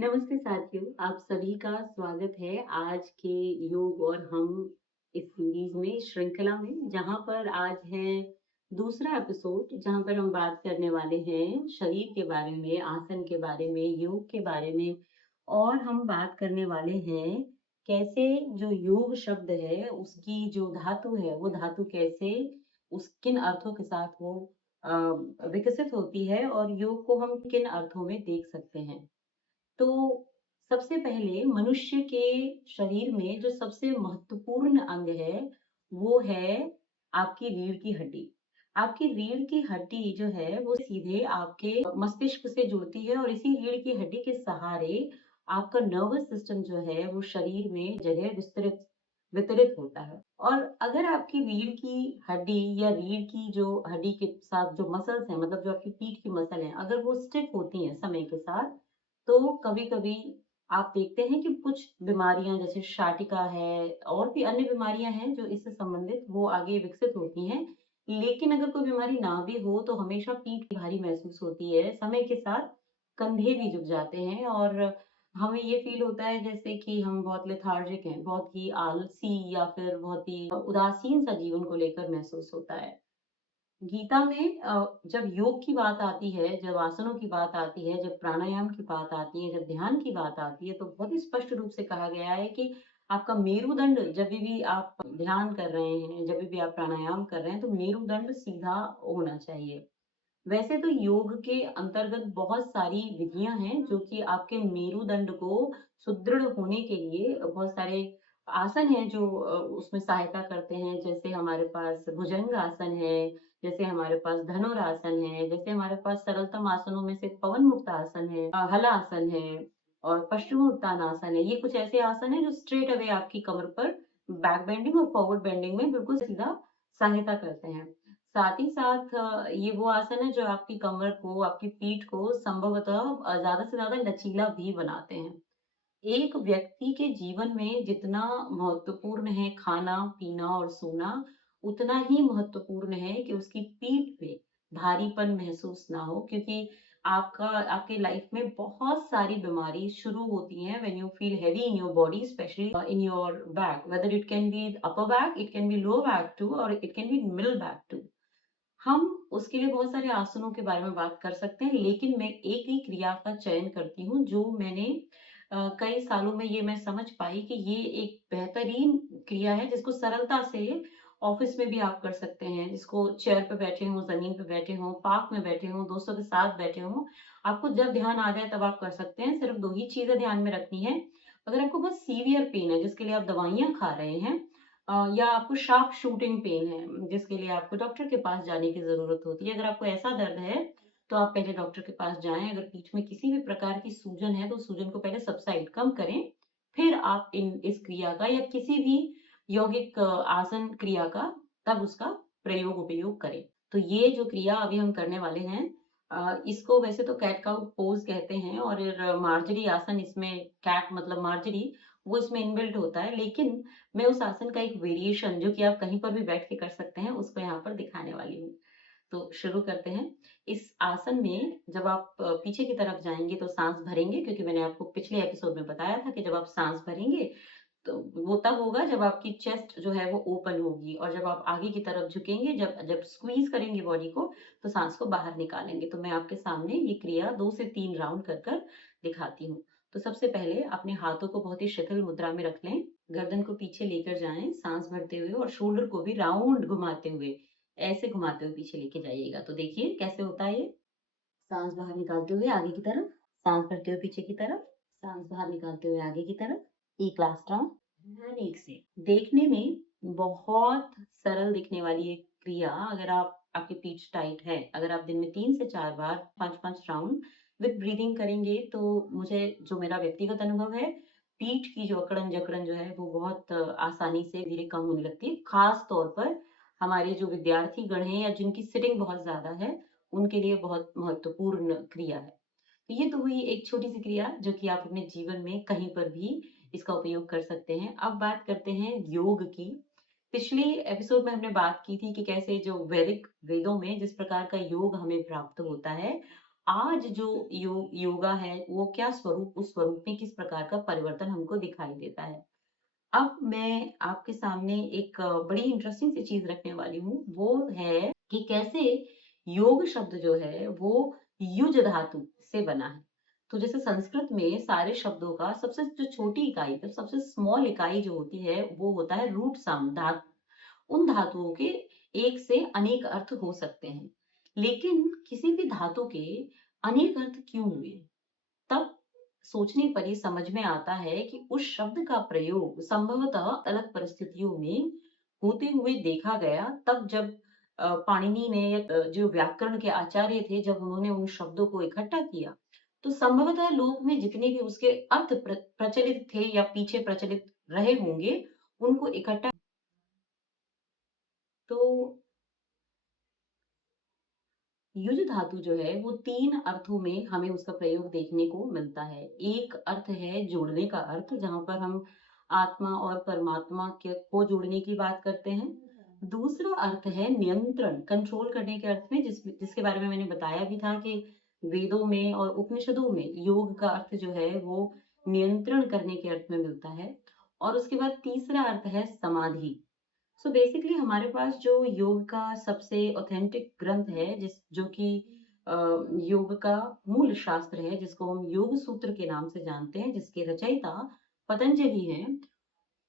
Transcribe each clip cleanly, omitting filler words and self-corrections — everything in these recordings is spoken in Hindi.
नमस्ते साथियों, आप सभी का स्वागत है आज के योग और हम इस सीरीज में श्रृंखला में जहाँ पर आज है दूसरा एपिसोड जहाँ पर हम बात करने वाले हैं शरीर के बारे में, आसन के बारे में, योग के बारे में और हम बात करने वाले हैं कैसे जो योग शब्द है उसकी जो धातु है वो धातु कैसे उस किन अर्थों के साथ वो विकसित होती है और योग को हम किन अर्थों में देख सकते हैं। तो सबसे पहले मनुष्य के शरीर में जो सबसे महत्वपूर्ण अंग है, वो है आपकी रीढ़ की हड्डी। आपकी रीढ़ की हड्डी जो है, वो सीधे आपके मस्तिष्क से जुड़ती है और इसी रीढ़ की हड्डी के सहारे आपका नर्वस सिस्टम जो है, वो शरीर में जगह विस्तृत वितरित होता है। और अगर आपकी रीढ़ की हड्डी या रीढ़ की जो हड्डी के साथ जो मसल्स हैं, मतलब जो आपकी पीठ की मसल हैं, अगर वो स्टिफ होती हैं समय के साथ, तो कभी-कभी आप देखते हैं कि कुछ बीमारियाँ जैसे शाटिका है और भी अन्य बीमारियाँ हैं जो इससे संबंधित वो आगे विकसित होती हैं। लेकिन अगर कोई बीमारी ना भी हो तो हमेशा पीठ भारी महसूस होती है। समय के साथ कंधे भी झुक जाते हैं और हमें ये फ़ील होता है जैसे कि हम बहुत लेथार्जिक हैं, बहुत ही आलसी या फिर बहुत ही उदासीन सा जीवन को लेकर महसूस होता है। गीता में जब योग की बात आती है, जब आसनों की बात आती है, जब प्राणायाम की बात आती है, जब ध्यान की बात आती है, तो बहुत ही स्पष्ट रूप से कहा गया है कि आपका मेरुदंड जब भी आप ध्यान कर रहे हैं, जब भी आप प्राणायाम कर रहे हैं, तो मेरुदंड सीधा होना चाहिए। वैसे तो योग के अंतर्गत बहुत सारी विधियाँ हैं, जो कि आपके मेरुदंड को सुदृढ़ होने के लिए बहुत सारे आसन हैं जो उसमें सहायता करते हैं। जैसे हमारे पास भुजंग आसन है, जैसे हमारे पास धनुरासन है, जैसे हमारे पास सरलतम आसनों में से पवन मुक्त आसन है, हलासन है और पश्चिमोत्तानासन है। ये कुछ ऐसे आसन हैं जो स्ट्रेट अवे आपकी कमर पर बैक बेंडिंग और फॉरवर्ड बेंडिंग में बिल्कुल सीधा सहायता करते हैं। साथ ही साथ ये वो आसन है जो आपकी कमर को, आपकी पीठ को संभवतः ज़्यादा से ज़्यादा लचीला भी बनाते हैं। एक व्यक्ति के जीवन में जितना महत्वपूर्ण है खाना-पीना और सोना, उतना ही महत्वपूर्ण है कि उसकी पीठ पे भारीपन महसूस ना हो क्योंकि आपके लाइफ में बहुत सारी बीमारी शुरू होती हैं when you feel heavy in your body specially in your back, whether it can be upper back, it can be lower back too और it can be middle back too. हम उसके लिए बहुत सारे आसनों के बारे में बात कर सकते हैं, लेकिन मैं एक ही क्रिया का चयन करती हूँ जो मैंने कई सालों में ये मैं समझ पाई कि ये एक बेहतरीन क्रिया है जिसको सरलता से ऑफिस में भी आप कर सकते हैं, जिसको चेयर पे बैठे हों, ज़मीन पे बैठे हों, पार्क में बैठे हों, दोस्तों के साथ बैठे हों, आपको जब ध्यान आ जाए तब आप कर सकते हैं। सिर्फ 2 ही चीज़ें ध्यान में रखनी है। अगर आपको बहुत सीवियर पेन है जिसके लिए आप दवाइयाँ खा रहे हैं या आपको शार्प शूटिंग पेन है, जिसके लिए आपको डॉक्टर के पास जाने की ज़रूरत होती है। अगर आपको ऐसा दर्द है, तो आप पहले डॉक्टर के पास जाएँ। अगर पीठ में किसी भी प्रकार की सूजन है, तो सूजन को पहले सबसाइड कम करें, फिर आप इस क्रिया का या किसी भी यौगिक आसन क्रिया का तब उसका उपयोग करें। तो ये जो क्रिया अभी हम करने वाले हैं इसको वैसे तो कैट काउ पोज़ कहते हैं और मार्जरी आसन इसमें कैट मतलब मार्जरी, वो इसमें इनबिल्ट होता है। लेकिन मैं उस आसन का एक वेरिएशन जो कि आप कहीं पर भी बैठ के कर सकते हैं, उसको यहाँ पर दिखाने वाली हूँ। तो शुरू करते हैं। इस आसन में जब आप पीछे की तरफ जाएँगे तो साँस भरेंगे क्योंकि मैंने आपको पिछले एपिसोड में बताया था कि जब आप साँस भरेंगे, तो वो तब होगा जब आपकी चेस्ट जो है वो ओपन होगी और जब आप आगे की तरफ झुकेंगे, जब जब स्क्वीज़ करेंगे बॉडी को, तो साँस को बाहर निकालेंगे। तो मैं आपके सामने ये क्रिया 2 से 3 राउंड कर कर दिखाती हूँ। तो सबसे पहले अपने हाथों को बहुत ही शिथिल मुद्रा में रख लें, गर्दन को पीछे लेकर जाएँ, साँस भरते हुए और शोल्डर को भी राउंड घुमाते हुए, ऐसे घुमाते हुए पीछे लेके जाइएगा। तो देखिए कैसे होता है ये? साँस बाहर निकालते हुए आगे की तरफ, साँस भरते हुए पीछे की तरफ, साँस बाहर निकालते हुए आगे की तरफ, एक लास्ट राउंड एंड एक से। देखने में बहुत सरल दिखने वाली ये क्रिया अगर आपकी पीठ टाइट है, अगर आप दिन में 3 से 4 बार 5-5 राउंड विद ब्रीथिंग करेंगे तो मुझे जो मेरा व्यक्तिगत अनुभव है, पीठ की जो अकड़न-जकड़न जो है वो बहुत आसानी से धीरे कम होने लगती है। ख़ास तौर पर हमारे जो विद्यार्थी गण हैं या जिनकी सिटिंग बहुत ज़्यादा है, उनके लिए बहुत महत्वपूर्ण क्रिया है। तो ये तो हुई एक छोटी-सी क्रिया जो कि आप अपने जीवन में कहीं पर भी इसका उपयोग कर सकते हैं। अब बात करते हैं योग की। पिछली एपिसोड में हमने बात की थी कि कैसे जो वेदों में जिस प्रकार का योग हमें प्राप्त होता है, आज जो योगा है वो क्या स्वरूप, उस स्वरूप में किस प्रकार का परिवर्तन हमको दिखाई देता है। अब मैं आपके सामने एक बड़ी इंटरेस्टिंग सी चीज रखने वाली हूँ, वो है कि कैसे योग शब्द जो है वो युज धातु से बना है। तो जैसे संस्कृत में सारे शब्दों का सबसे जो छोटी इकाई, तो सबसे स्मॉल इकाई जो होती है वो होता है रूट साउंड, धातु। उन धातुओं के एक से अनेक अर्थ हो सकते हैं, लेकिन किसी भी धातु के अनेक अर्थ क्यों हुए? तब सोचने पर ये समझ में आता है कि उस शब्द का प्रयोग संभवतः अलग परिस्थितियों में होते हुए देखा गया, तब जब पाणिनि ने जो व्याकरण के आचार्य थे, जब उन्होंने उन शब्दों को इकट्ठा किया, तो संभवतः लोक में जितने भी उसके अर्थ प्रचलित थे या पीछे प्रचलित रहे होंगे, उनको इकट्ठा। तो युज धातु जो है वो 3 अर्थों में हमें उसका प्रयोग देखने को मिलता है। एक अर्थ है जोड़ने का अर्थ, जहाँ पर हम आत्मा और परमात्मा के को जोड़ने की बात करते हैं। दूसरा अर्थ है नियंत्रण, कंट्रोल करने के अर्थ में, जिसके बारे में मैंने बताया भी था कि वेदों में और उपनिषदों में योग का अर्थ जो है वो नियंत्रण करने के अर्थ में मिलता है। और उसके बाद तीसरा अर्थ है समाधि। सो बेसिकली हमारे पास जो योग का सबसे ऑथेंटिक ग्रंथ है, जिस जो कि अ, योग का मूल शास्त्र है, जिसको हम योग सूत्र के नाम से जानते हैं, जिसके रचयिता पतंजलि हैं,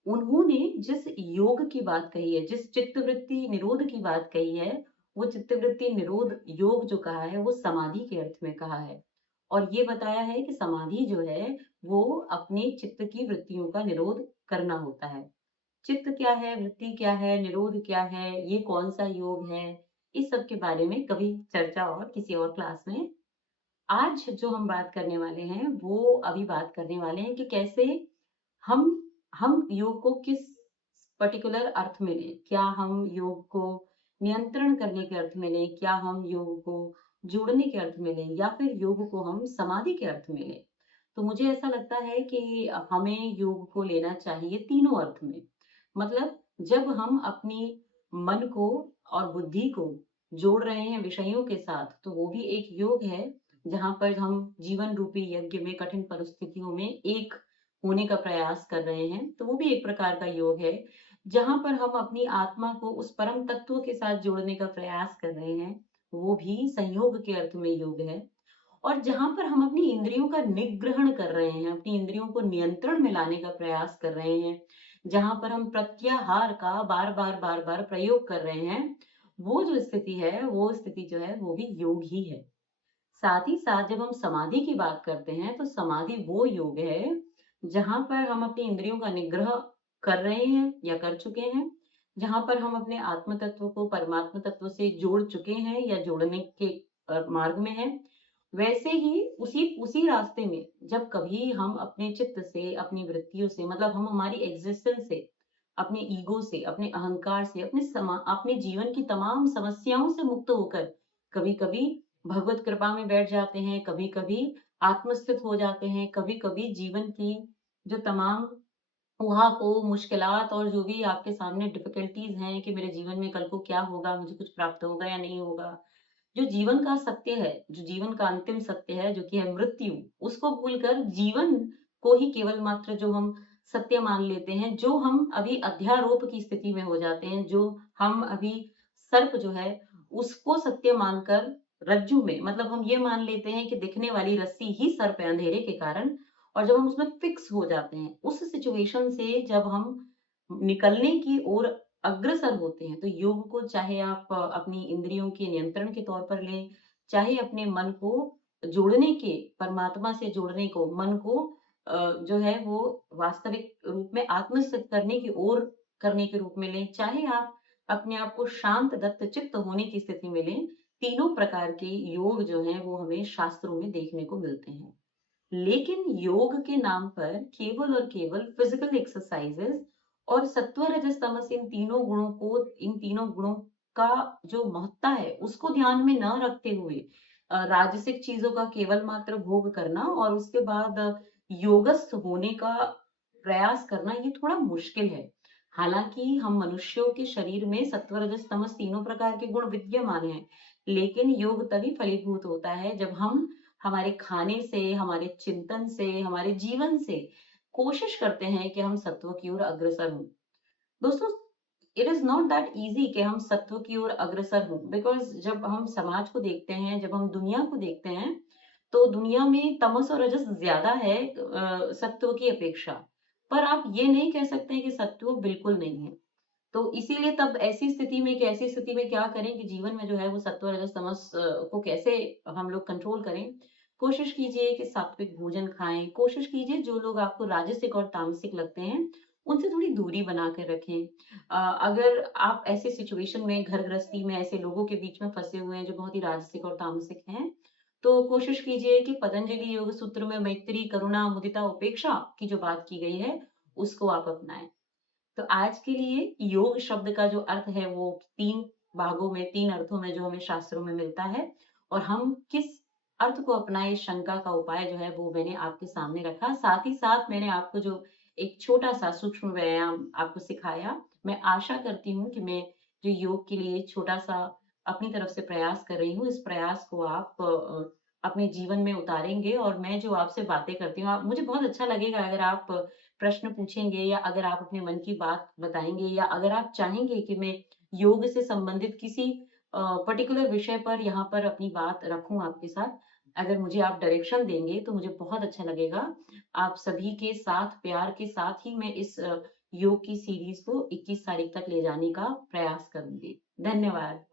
उन्होंने जिस योग की बात कही है, जिस चित्तवृत्ति निरोध की बात कही है, वो चित्तवृत्ति निरोध योग जो कहा है वो समाधि के अर्थ में कहा है। और ये बताया है कि समाधि जो है वो अपने चित्त की वृत्तियों का निरोध करना होता है। चित्त क्या है, वृत्ति क्या है, निरोध क्या है, ये कौन सा योग है, इस सब के बारे में कभी चर्चा और किसी और क्लास में। आज जो हम बात करने वाले हैं वो अभी बात करने वाले हैं कि कैसे हम हम योग को किस पर्टिकुलर अर्थ में लें। क्या हम योग को नियंत्रण करने के अर्थ में लें, क्या हम योग को जोड़ने के अर्थ में लें, या फिर योग को हम समाधि के अर्थ में लें। तो मुझे ऐसा लगता है कि हमें योग को लेना चाहिए तीनों अर्थ में। मतलब जब हम अपनी मन को और बुद्धि को जोड़ रहे हैं विषयों के साथ, तो वो भी एक योग है, जहाँ पर हम जीवन रूपी यज्ञ में कठिन परिस्थितियों में एक होने का प्रयास कर रहे हैं, तो वो भी एक प्रकार का योग है। जहाँ पर हम अपनी आत्मा को उस परम तत्व के साथ जोड़ने का प्रयास कर रहे हैं, वो भी संयोग के अर्थ में योग है। और जहाँ पर हम अपनी इंद्रियों का निग्रहण कर रहे हैं, अपनी इंद्रियों को नियंत्रण में लाने का प्रयास कर रहे हैं, जहाँ पर हम प्रत्याहार का बार बार प्रयोग कर रहे हैं, वो जो स्थिति है, वो स्थिति जो है वो भी योग ही है। साथ ही साथ जब हम समाधि की बात करते हैं, तो समाधि वो योग है जहाँ पर हम अपनी इंद्रियों का निग्रह कर रहे हैं या कर चुके हैं, जहाँ पर हम अपने आत्म तत्व को परमात्म तत्व से जोड़ चुके हैं या जोड़ने के मार्ग में हैं। वैसे ही उसी उसी रास्ते में जब कभी हम अपने चित्त से, अपनी वृत्तियों से, मतलब हम हमारी एग्जिस्टेंस से, अपने ईगो से, अपने अहंकार से, अपने जीवन की तमाम समस्याओं से मुक्त होकर कभी-कभी भगवत कृपा में बैठ जाते हैं, कभी-कभी आत्मस्थित हो जाते हैं, कभी-कभी जीवन की जो तमाम ऊहा-पोह, मुश्किलात और जो भी आपके सामने डिफिकल्टीज़ हैं कि मेरे जीवन में कल को क्या होगा, मुझे कुछ प्राप्त होगा या नहीं होगा। जो जीवन का सत्य है, जो जीवन का अंतिम सत्य है, जो कि है मृत्यु, उसको भूलकर जीवन को ही केवल मात्र जो हम सत्य मान लेते हैं, जो हम अभी अध्यारोप की स्थिति में हो जाते हैं, जो हम अभी सर्प जो है उसको सत्य मानकर रज्जु में, मतलब हम ये मान लेते हैं कि दिखने वाली रस्सी ही सर्प है अंधेरे के कारण। और जब हम उसमें फिक्स हो जाते हैं, उस सिचुएशन से जब हम निकलने की ओर अग्रसर होते हैं, तो योग को चाहे आप अपनी इंद्रियों के नियंत्रण के तौर पर लें, चाहे अपने मन को जोड़ने के, परमात्मा से जोड़ने को, मन को जो है वो वास्तविक रूप में आत्मस्थित करने की ओर करने के रूप में लें, चाहे आप अपने आप को शांत दत्त चित्त होने की स्थिति में लें, तीनों प्रकार के योग जो हैं वो हमें शास्त्रों में देखने को मिलते हैं। लेकिन योग के नाम पर केवल और केवल फिजिकल एक्सरसाइजेस और सत्व रजस तमस, इन तीनों गुणों का जो महत्ता है उसको ध्यान में न रखते हुए राजसिक चीजों का केवल मात्र भोग करना और उसके बाद योगस्थ होने का प्रयास करना, ये थोड़ा मुश्किल है। हालांकि हम मनुष्यों के शरीर में सत्व रजस तमस तीनों प्रकार के गुण विद्यमान हैं, लेकिन योग तभी फलीभूत होता है जब हम हमारे खाने से, हमारे चिंतन से, हमारे जीवन से कोशिश करते हैं कि हम सत्व की ओर अग्रसर हों। दोस्तों, it is not that easy कि हम सत्व की ओर अग्रसर हों, बिकॉज जब हम समाज को देखते हैं, जब हम दुनिया को देखते हैं, तो दुनिया में तमस और रजस ज्यादा है सत्व की अपेक्षा। पर आप ये नहीं कह सकते कि सत्व बिल्कुल नहीं है। तो इसीलिए तब ऐसी स्थिति में क्या करें कि जीवन में जो है वो सत्व रजस तमस को कैसे हम लोग कंट्रोल करें। कोशिश कीजिए कि सात्विक भोजन खाएं। कोशिश कीजिए जो लोग आपको राजसिक और तामसिक लगते हैं उनसे थोड़ी दूरी बना कर रखें। अगर आप ऐसे सिचुएशन में घर गृहस्थी में ऐसे लोगों के बीच में फंसे हुए हैं जो बहुत ही राजसिक और तामसिक हैं, तो कोशिश कीजिए कि पतंजलि योग सूत्र में मैत्री, करुणा, मुदिता, उपेक्षा की जो बात की गई है उसको आप अपनाएं। तो आज के लिए योग शब्द का जो अर्थ है वो 3 भागों में, 3 अर्थों में जो हमें शास्त्रों में मिलता है, और हम किस अर्थ को अपनाएं, इस शंका का उपाय जो है वो मैंने आपके सामने रखा। साथ ही साथ मैंने आपको जो एक छोटा-सा सूक्ष्म व्यायाम आपको सिखाया। मैं आशा करती हूँ कि मैं जो योग के लिए छोटा-सा अपनी तरफ से प्रयास कर रही हूँ, इस प्रयास को आप अपने जीवन में उतारेंगे, और मैं जो आपसे बातें करती हूँ, आप मुझे बहुत अच्छा लगेगा अगर आप प्रश्न पूछेंगे, या अगर आप अपने मन की बात बताएँगे, या अगर आप चाहेंगे कि मैं योग से संबंधित किसी पर्टिकुलर विषय पर यहाँ पर अपनी बात रखूँ आपके साथ। अगर मुझे आप डायरेक्शन देंगे तो मुझे बहुत अच्छा लगेगा। आप सभी के साथ, प्यार के साथ ही मैं इस योग की सीरीज़ को 21 तारीख तक ले जाने का प्रयास करूँगी। धन्यवाद।